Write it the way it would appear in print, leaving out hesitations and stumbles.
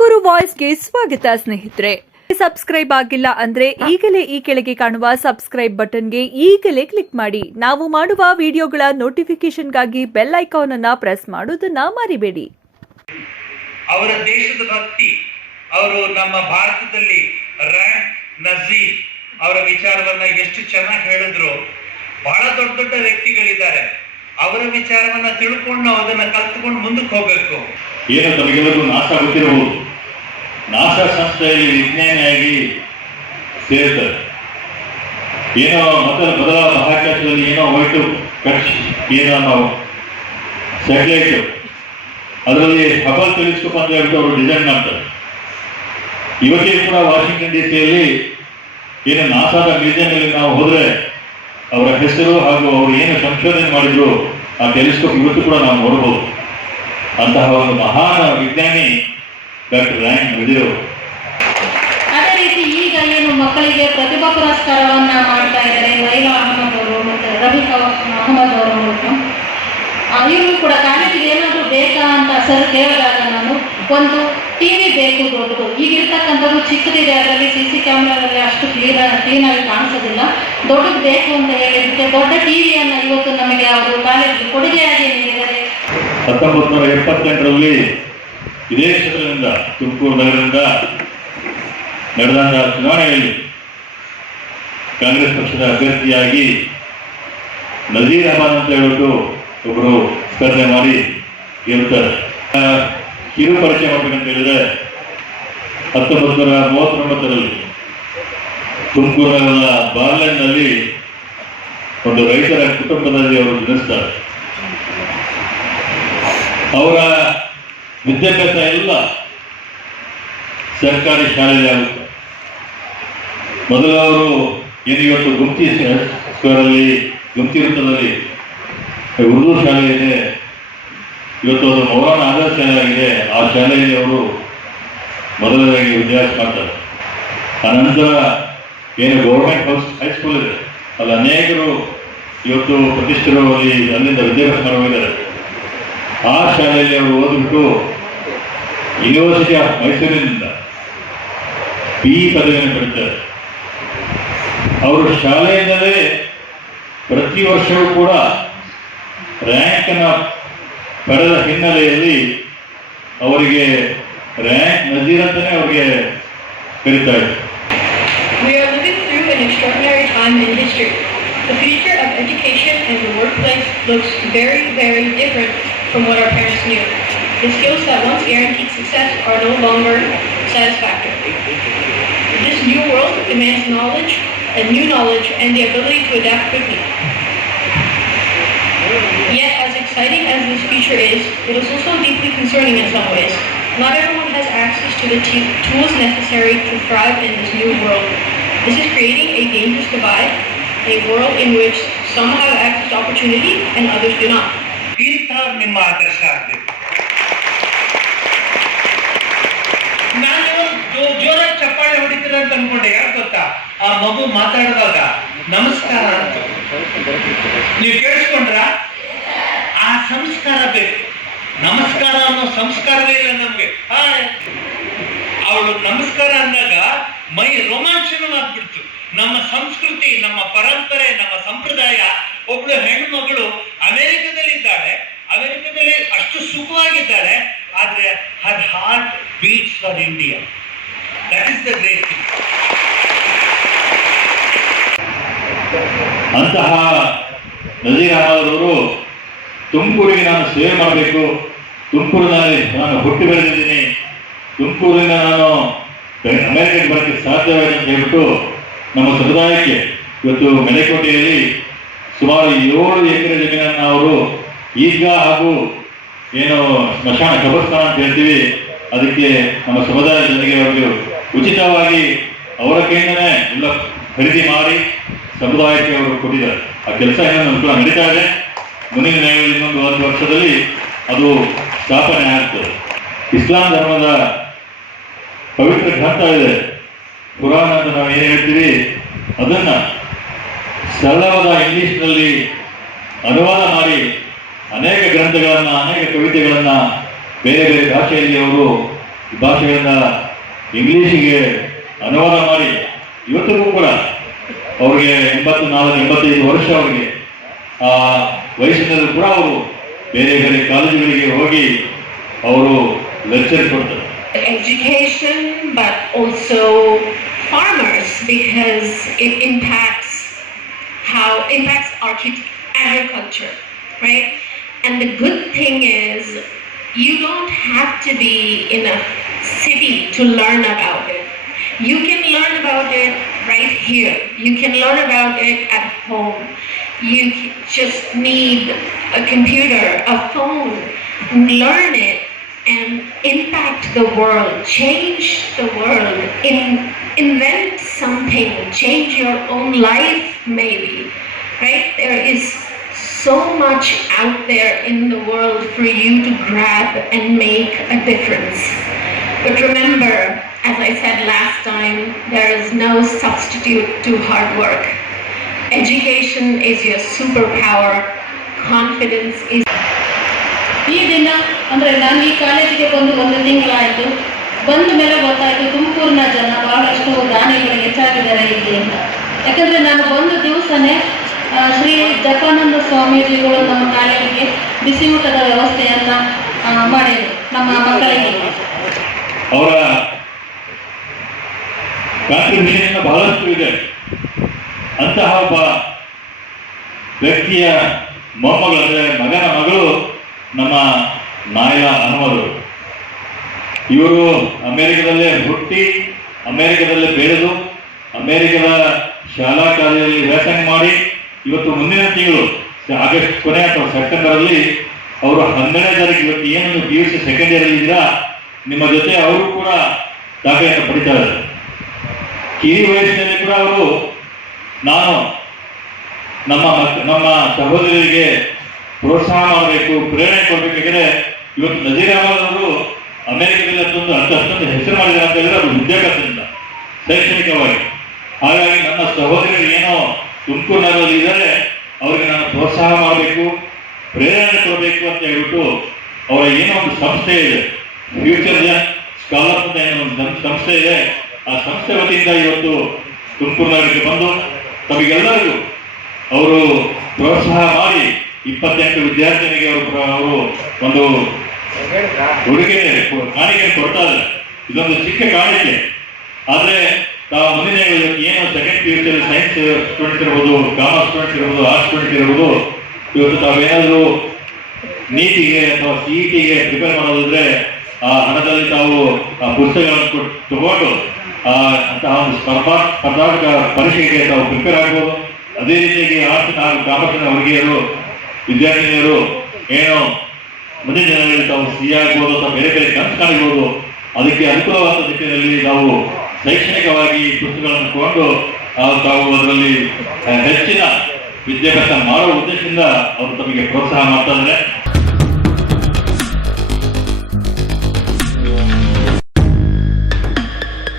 ತುಮಕೂರು ವಾಯ್ಸ್ಗೆ ಸ್ವಾಗತ ಸ್ನೇಹಿತರೆ. ಸಬ್ಸ್ಕ್ರೈಬ್ ಆಗಿಲ್ಲ ಅಂದ್ರೆ ಈಗಲೇ ಈ ಕೆಳಗೆ ಕಾಣುವ ಸಬ್ಸ್ಕ್ರೈಬ್ ಬಟನ್ಗೆ ಈಗಲೇ ಕ್ಲಿಕ್ ಮಾಡಿ. ನಾವು ಮಾಡುವ ವಿಡಿಯೋಗಳ ನೋಟಿಫಿಕೇಶನ್ಗಾಗಿ ಬೆಲ್ ಐಕಾನ್ ಅನ್ನು ಪ್ರೆಸ್ ಮಾಡೋದನ್ನ ಮರಿಬೇಡಿ. ಅವರ ದೇಶದ ಭಕ್ತಿ, ಅವರು ನಮ್ಮ ಭಾರತದಲ್ಲಿ ರ್ಯಾಂಕ್ ನಜೀರ್ ಅವರ ವಿಚಾರವನ್ನ ಎಷ್ಟು ಚೆನ್ನಾಗಿ ಹೇಳಿದ್ರು. ಬಹಳ ದೊಡ್ಡ ದೊಡ್ಡ ವ್ಯಕ್ತಿಗಳಿದ್ದಾರೆ, ಅವರ ವಿಚಾರವನ್ನ ತಿಳ್ಕೊಂಡು ನಾವು ಅದನ್ನ ಕಲ್ತ್ಕೊಂಡು ಮುಂದಕ್ಕೆ ಹೋಗ್ಬೇಕು. ಏನು ತಮಗೆಲ್ಲರಿಗೂ ನಾಸಾ ಗೊತ್ತಿರಬಹುದು. ನಾಸಾ ಸಂಸ್ಥೆಯಲ್ಲಿ ವಿಜ್ಞಾನಿಯಾಗಿ ಸೇರ್ತಾರೆ. ಏನೋ ಮೊದಲ ಬಾಹ್ಯಾಕಾಶದಲ್ಲಿ ಏನೋ ಹೋಯ್ತು ಕಕ್ಷ ಏನೋ ನಾವು ಸ್ಯಾಟಲೈಟ್ ಅದರಲ್ಲಿ ಹಬಲ್ ಟೆಲಿಸ್ಕೋಪ್ ಅಂತ ಹೇಳ್ಬಿಟ್ಟು ಅವರು ಡಿಸೈನ್ ಮಾಡ್ತಾರೆ. ಇವತ್ತಿಗೂ ಕೂಡ ವಾಷಿಂಗ್ಟನ್ ಡಿಸಿಯಲ್ಲಿ ಏನು ನಾಸಾದ ಮ್ಯೂಸಿಯಂನಲ್ಲಿ ನಾವು ಹೋದರೆ ಅವರ ಹೆಸರು ಹಾಗೂ ಅವರು ಏನು ಸಂಶೋಧನೆ ಮಾಡಿದ್ರು ಆ ಟೆಲಿಸ್ಕೋಪ್ ಇವತ್ತು ಕೂಡ ನಾವು ನೋಡಬಹುದು. ಅಂತಹ ಒಂದು ಮಹಾನ್ ವಿಜ್ಞಾನಿ ಡಾಕ್ಟರ್ ರ್ಯಾಂಕ್ ನಜೀರ್ ಅವರು. ಅದೇ ರೀತಿ ಈಗ ಏನು ಮಕ್ಕಳಿಗೆ ಪ್ರತಿಭಾ ಪುರಸ್ಕಾರವನ್ನ ಮಾಡ್ತಾ ಇದ್ದಾರೆ ಲೈಲಾ ಅಹಮದ್ ಅವರು ಮತ್ತು ರಫೀಕ್ ಅಹಮದ್ ಅವರ ಮೂಲಕ. ಇವರು ಕೂಡ ಕಾಲೇಜಿಗೆ ಏನಾದರೂ ಬೇಕಾ ಅಂತ ಸರ್ ಕೇಳಿದಾಗ ನಾನು ಒಂದು ಟಿವಿ ಬೇಕು ದೊಡ್ಡದು, ಈಗಿರ್ತಕ್ಕಂಥದ್ದು ಚಿಕ್ಕದಿದೆ, ಅದರಲ್ಲಿ CC ಕ್ಯಾಮ್ರಾದಲ್ಲಿ ಅಷ್ಟು ಕ್ಲೀನಾಗಿ ಕಾಣಿಸೋದಿಲ್ಲ, ದೊಡ್ಡದು ಬೇಕು ಅಂತ ಹೇಳಿದ್ದಕ್ಕೆ ದೊಡ್ಡ ಟಿವಿಯನ್ನು ಇವತ್ತು ನಮಗೆ ಅವರು ಕಾಲೇಜಿಗೆ ಕೊಡುಗೆಯಾಗಿ ನೀಡಿದ್ದಾರೆ. 1978ರಲ್ಲಿ ಇದೇ ಕ್ಷೇತ್ರದಿಂದ ತುಮಕೂರು ನಗರದಿಂದ ನಡೆದಂತಹ ಚುನಾವಣೆಯಲ್ಲಿ ಕಾಂಗ್ರೆಸ್ ಪಕ್ಷದ ಅಭ್ಯರ್ಥಿಯಾಗಿ ನಜೀರ್ ಅಹಮದ್ ಅಂತ ಹೇಳ್ಬಿಟ್ಟು ಒಬ್ಬರು ಸ್ಪರ್ಧೆ ಮಾಡಿ ಗೆಲ್ತಾರೆ. ಕಿರು ಪರಿಚಯ ಮಾಡಬೇಕಂತ ಹೇಳಿದ್ರೆ 1939ರಲ್ಲಿ ತುಮಕೂರು ನಗರದ ಬಾರ್ಲೆಂಡ್ನಲ್ಲಿ ಒಂದು ರೈತರ ಕುಟುಂಬದಲ್ಲಿ ಅವರು ಜನಿಸ್ತಾರೆ. ಅವರ ವಿದ್ಯಾಭ್ಯಾಸ ಎಲ್ಲ ಸರ್ಕಾರಿ ಶಾಲೆಯಲ್ಲಿ ಆಗುತ್ತೆ. ಮೊದಲು ಅವರು ಏನು ಇವತ್ತು ಗುಮ್ತಿ ಸ್ಕ್ವೇರಲ್ಲಿ ಗುಮ್ತಿ ವೃತ್ತದಲ್ಲಿ ಉರ್ದು ಶಾಲೆ ಇದೆ, ಇವತ್ತು ಅದು ಮೌಲಾನ ಆದರ್ಶ ಶಾಲೆ ಆಗಿದೆ. ಆ ಶಾಲೆಯಲ್ಲಿ ಅವರು ಮೊದಲನೇದಾಗಿ ವಿದ್ಯಾಭ್ಯಾಸ ಮಾಡ್ತಾರೆ. ಆನಂತರ ಏನು ಗೌರ್ಮೆಂಟ್ ಹೈಸ್ಕೂಲ್ ಇದೆ, ಅಲ್ಲಿ ಅನೇಕರು ಇವತ್ತು ಪ್ರತಿಷ್ಠಿತರು ಅಲ್ಲಿಂದ ವಿದ್ಯಾಭ್ಯಾಸ ಮಾಡೋಗಿದ್ದಾರೆ. ಆ ಶಾಲೆಯಲ್ಲಿ ಅವರು ಓದ್ಬಿಟ್ಟು ಯೂನಿವರ್ಸಿಟಿ ಆಫ್ ಮೈಸೂರಿನಿಂದ BE ಪದವಿಯನ್ನು ಪಡೆದಿದ್ದಾರೆ. ಅವರು ಶಾಲೆಯಿಂದಲೇ ಪ್ರತಿ ವರ್ಷವೂ ಕೂಡ ರ್ಯಾಂಕನ್ನು ಪಡೆದ ಹಿನ್ನೆಲೆಯಲ್ಲಿ ಅವರಿಗೆ ರ್ಯಾಂಕ್ ನಜೀರ್ ಅಂತಲೇ ಅವರಿಗೆ ಕರೀತಾ ಇದ್ದಾರೆ. We are living through an extraordinary time in history. The future of education and the workplace looks very, very different from what our parents knew. The skills that once guaranteed success are no longer satisfactory. This new world demands knowledge, and new knowledge, and the ability to adapt quickly. Yet, as exciting as this future is, it is also deeply concerning in some ways. Not everyone has access to the tools necessary to thrive in this new world. This is creating a dangerous divide, a world in which some have access to opportunity and others do not. ಇಂಥವ್ರು ನಿಮ್ಮ ಆದರ್ಶ ಆಗ್ಬೇಕು. ನಾನು ಜೋರಾಗಿ ಚಪ್ಪಾಳೆ ಹೊಡಿತೀರ ಅಂತ ಅನ್ಕೊಂಡೆ. ಯಾಕೆ ಗೊತ್ತಾ? ಆ ಮಗು ಮಾತಾಡುವಾಗ ನಮಸ್ಕಾರ ಅಂತ ನೀವು ಕೇಳಿಸ್ಕೊಂಡ್ರ? ಆ ಸಂಸ್ಕಾರ ಬೇಕು. ನಮಸ್ಕಾರ ಅನ್ನೋ ಸಂಸ್ಕಾರವೇ ಇಲ್ಲ ನಮ್ಗೆ. ಅವಳು ನಮಸ್ಕಾರ ಅಂದಾಗ ಮೈ ರೋಮಾಂಚನವಾಗ್ಬಿಡ್ತು. ನಮ್ಮ ಸಂಸ್ಕೃತಿ, ನಮ್ಮ ಪರಂಪರೆ, ನಮ್ಮ ಸಂಪ್ರದಾಯ. ಒಬ್ಳು ಹೆಣ್ಣು ಮಗಳು ಅಮೆರಿಕದಲ್ಲಿದ್ದಾಳೆ, ಅಮೆರಿಕದಲ್ಲಿ ಅಷ್ಟು ಸುಖವಾಗಿದ್ದಾಳೆ, ಆದ್ರೆ her heart beats for India. That is the great thing. ಅಂತಹ ನಜೀರ್ ಅಹಮದ್ ಅವರು ತುಮಕೂರಿಗೆ ನಾನು ಸೇವೆ ಮಾಡಬೇಕು, ತುಮಕೂರಿನಲ್ಲಿ ನಾನು ಹುಟ್ಟಿ ಬೆಳೆದಿದ್ದೀನಿ, ತುಮಕೂರಿಂದ ನಾನು ಅಮೆರಿಕಕ್ಕೆ ಬರೋಕ್ಕೆ ಸಾಧ್ಯವಿದೆ ಅಂತ ಹೇಳ್ಬಿಟ್ಟು ನಮ್ಮ ಸಮುದಾಯಕ್ಕೆ ಇವತ್ತು ಮೆಲೆಕೋಟೆಯಲ್ಲಿ ಸುಮಾರು 7 ಎಕರೆ ಜಮೀನನ್ನು ಅವರು ಈದ್ಗಾ ಹಾಗೂ ಏನು ಸ್ಮಶಾನ ಕಬರ್ಸ್ಥಾನ ಅಂತ ಹೇಳ್ತೀವಿ, ಅದಕ್ಕೆ ನಮ್ಮ ಸಮುದಾಯದ ಜನರಿಗೆ ಅವರಿಗೆ ಉಚಿತವಾಗಿ ಅವರ ಕೈಯಿಂದನೇ ಎಲ್ಲ ಖರೀದಿ ಮಾಡಿ ಸಮುದಾಯಕ್ಕೆ ಅವರು ಕೊಟ್ಟಿದ್ದಾರೆ. ಆ ಕೆಲಸ ಏನೋ ಕೂಡ ನಡೀತಾ ಇದೆ. ಮುಂದಿನ ಇನ್ನೊಂದು 1 ವರ್ಷದಲ್ಲಿ ಅದು ಸ್ಥಾಪನೆ ಆಗ್ತದೆ. ಇಸ್ಲಾಂ ಧರ್ಮದ ಪವಿತ್ರ ಗ್ರಂಥ ಇದೆ, ಕುರಾನ್ ಅಂತ ನಾವು ಏನು ಹೇಳ್ತೀವಿ, ಅದನ್ನು ಸರಳವಾದ ಇಂಗ್ಲಿಷ್ನಲ್ಲಿ ಅನುವಾದ ಮಾಡಿ ಅನೇಕ ಗ್ರಂಥಗಳನ್ನು, ಅನೇಕ ಕವಿತೆಗಳನ್ನು ಬೇರೆ ಬೇರೆ ಭಾಷೆಯಲ್ಲಿ ಅವರು ಭಾಷೆಗಳನ್ನ ಇಂಗ್ಲೀಷಿಗೆ ಅನುವಾದ ಮಾಡಿ ಇವತ್ತಿಗೂ ಕೂಡ ಅವ್ರಿಗೆ 84-85 ವರ್ಷ ಅವರಿಗೆ ಆ ವಯಸ್ಸಿನಲ್ಲೂ ಕೂಡ ಅವರು ಬೇರೆ ಬೇರೆ ಕಾಲೇಜುಗಳಿಗೆ ಹೋಗಿ ಅವರು ಲೆಕ್ಚರ್ ಕೊಡ್ತಾರೆ. Education, but also farmers, because it impacts agriculture, right? And the good thing is you don't have to be in a city to learn about it. You can learn about it right here. You can learn about it at home. You just need a computer, a phone, learn it and impact the world, change the world, invent something, change your own life maybe, right? There is so much out there in the world for you to grab and make a difference. But remember, as I said last time, there is no substitute to hard work. Education is your superpower. Confidence is. ಈ ದಿನ ಅಂದರೆ ನಾನು ಈ ಕಾಲೇಜಿಗೆ ಬಂದು 1 ತಿಂಗಳಾಯಿತು. ಬಂದ ಮೇಲೆ ಗೊತ್ತಾಯಿತು ತುಮಕೂರಿನ ಜನ ಬಹಳಷ್ಟು ದಾನಿಗಳು ಹೆಚ್ಚಾಗಿದ್ದಾರೆ ಇಲ್ಲಿ ಅಂತ. ಯಾಕಂದರೆ ನಾನು ಬಂದ ದಿವಸನೇ ಶ್ರೀ ಜಪಾನಂದ ಸ್ವಾಮೀಜಿಗಳು ನಮ್ಮ ಕಾಲೇಜಿಗೆ ಬಿಸಿ ಊಟದ ವ್ಯವಸ್ಥೆಯನ್ನು ಮಾಡಿದರು ನಮ್ಮ ಮಕ್ಕಳಿಗೆ. ಅವರ ಕಾಂಟ್ರಿಬ್ಯೂಷನ್ ಬಹಳಷ್ಟು ಇದೆ. ಅಂತಹ ಒಬ್ಬ ವ್ಯಕ್ತಿಯ ಮೊಮ್ಮಗಳು ಅಂದರೆ ಮಗನ ಮಗಳು ನಮ್ಮ ನಾಯ್ಲಾ ಅಹಮದ್. ಇವರು ಅಮೆರಿಕದಲ್ಲೇ ಹುಟ್ಟಿ ಅಮೆರಿಕದಲ್ಲೇ ಬೆಳೆದು ಅಮೆರಿಕದ ಶಾಲಾ ಕಾಲೇಜಲ್ಲಿ ವ್ಯಾಸಂಗ ಮಾಡಿ ಇವತ್ತು ಮುಂದಿನ ತಿಂಗಳು ಆಗಸ್ಟ್ ಕೊನೆ ಅಥವಾ ಸೆಪ್ಟೆಂಬರಲ್ಲಿ ಅವರು 12ನೇ ತಾರೀಕು ಇವತ್ತು ಏನು PUC ಸೆಕೆಂಡ್ ಇಯರ್ ಇದ್ದೀರಾ ನಿಮ್ಮ ಜೊತೆ ಅವರು ಕೂಡ ದಾಖಲೆಯನ್ನು ಪಡಿತಾ ಇದ್ದಾರೆ. ಕಿರಿ ವಯಸ್ಸಿನಲ್ಲಿ ಕೂಡ ಅವರು ನಾನು ನಮ್ಮ ಸಹೋದರರಿಗೆ ಪ್ರೋತ್ಸಾಹ ಮಾಡಬೇಕು, ಪ್ರೇರಣೆ ಕೊಡಬೇಕಾದ್ರೆ ಇವತ್ತು ನಜೀರ್ ಅಹಮದ್ ಅವರು ಅಮೆರಿಕದಲ್ಲಿ ಅಷ್ಟೊಂದು ಹೆಸರು ಮಾಡಿದ್ದಾರೆ ಅಂತ ಹೇಳಿದ್ರೆ ಅದು ವಿದ್ಯಾಭ್ಯಾಸದಿಂದ ಶೈಕ್ಷಣಿಕವಾಗಿ. ಹಾಗಾಗಿ ನನ್ನ ಸಹೋದರರು ಏನೋ ತುಮಕೂರು ನಗರದಲ್ಲಿ ಇದ್ದಾರೆ ಅವರಿಗೆ ನಾನು ಪ್ರೋತ್ಸಾಹ ಮಾಡಬೇಕು, ಪ್ರೇರಣೆ ಕೊಡಬೇಕು ಅಂತ ಹೇಳ್ಬಿಟ್ಟು ಅವರ ಏನೋ ಒಂದು ಸಂಸ್ಥೆ ಇದೆ, ಫ್ಯೂಚರ್ ಸ್ಕಾಲರ್ ಅಂತ ಏನೋ ಒಂದು ಸಂಸ್ಥೆ ಇದೆ. ಆ ಸಂಸ್ಥೆ ವತಿಯಿಂದ ಇವತ್ತು ತುಮಕೂರು ನಗರಕ್ಕೆ ಬಂದು ತಮಗೆಲ್ಲರಿಗೂ ಅವರು ಪ್ರೋತ್ಸಾಹ ಮಾಡಿ 28 ವಿದ್ಯಾರ್ಥಿನಿಗೆ ಅವರು ಒಂದು ಉಡುಗೆ ಕಾಣಿಕೆಯನ್ನು ಕೊಡ್ತಾ ಇದ್ದಾರೆ. ಇದೊಂದು ಚಿಕ್ಕ ಕಾಣಿಕೆ, ಆದರೆ ತಾವು ಮುಂದಿನ ಏನು ಸೆಕೆಂಡ್ PUC ಸೈನ್ಸ್ ಸ್ಟೂಡೆಂಟ್ ಇರ್ಬೋದು, ಕಾಮರ್ಸ್ ಸ್ಟೂಡೆಂಟ್ ಇರ್ಬೋದು, ಆರ್ಟ್ಸ್ ಸ್ಟೂಡೆಂಟ್ ಇರ್ಬೋದು, ಇವತ್ತು ತಾವೇನಾದರೂ ನೀಟಿಗೆ ಅಥವಾ CETಗೆ ಪ್ರಿಪೇರ್ ಮಾಡೋದಿದ್ರೆ ಆ ಹಣದಲ್ಲಿ ತಾವು ಆ ಪುಸ್ತಕಗಳನ್ನು ತಗೊಂಡು ಅಂತಹ ಒಂದು ಸ್ಪರ್ಧಾತ್ಮಕ ಪರೀಕ್ಷೆಗೆ ತಾವು ಪ್ರಿಪೇರ್ ಆಗ್ಬೋದು. ಅದೇ ರೀತಿಯಾಗಿ ಆರ್ಟ್ಸ್ ಹಾಗೂ ಕಾಮರ್ಸ್ನ ಹುಡುಗಿಯರು ವಿದ್ಯಾರ್ಥಿನಿಯರು ಏನೋ ಮುಂದಿನ ದಿನಗಳಲ್ಲಿ ತಾವು CA ಆಗ್ಬೋದು ಅಥವಾ ಬೇರೆ ಬೇರೆ ಕನಸು ಕಾಣಬಹುದು. ಅದಕ್ಕೆ ಅನುಕೂಲವಾದ ನಿಟ್ಟಿನಲ್ಲಿ ನಾವು ಶೈಕ್ಷಣಿಕವಾಗಿ ಪುಸ್ತಕಗಳನ್ನು ತಗೊಂಡು ತಾವು ಅದರಲ್ಲಿ ಹೆಚ್ಚಿನ ವಿದ್ಯಾಭ್ಯಾಸ ಮಾಡುವ ಉದ್ದೇಶದಿಂದ ಅವರು ತಮಗೆ ಪ್ರೋತ್ಸಾಹ ಮಾಡ್ತಾ ಇದ್ದಾರೆ.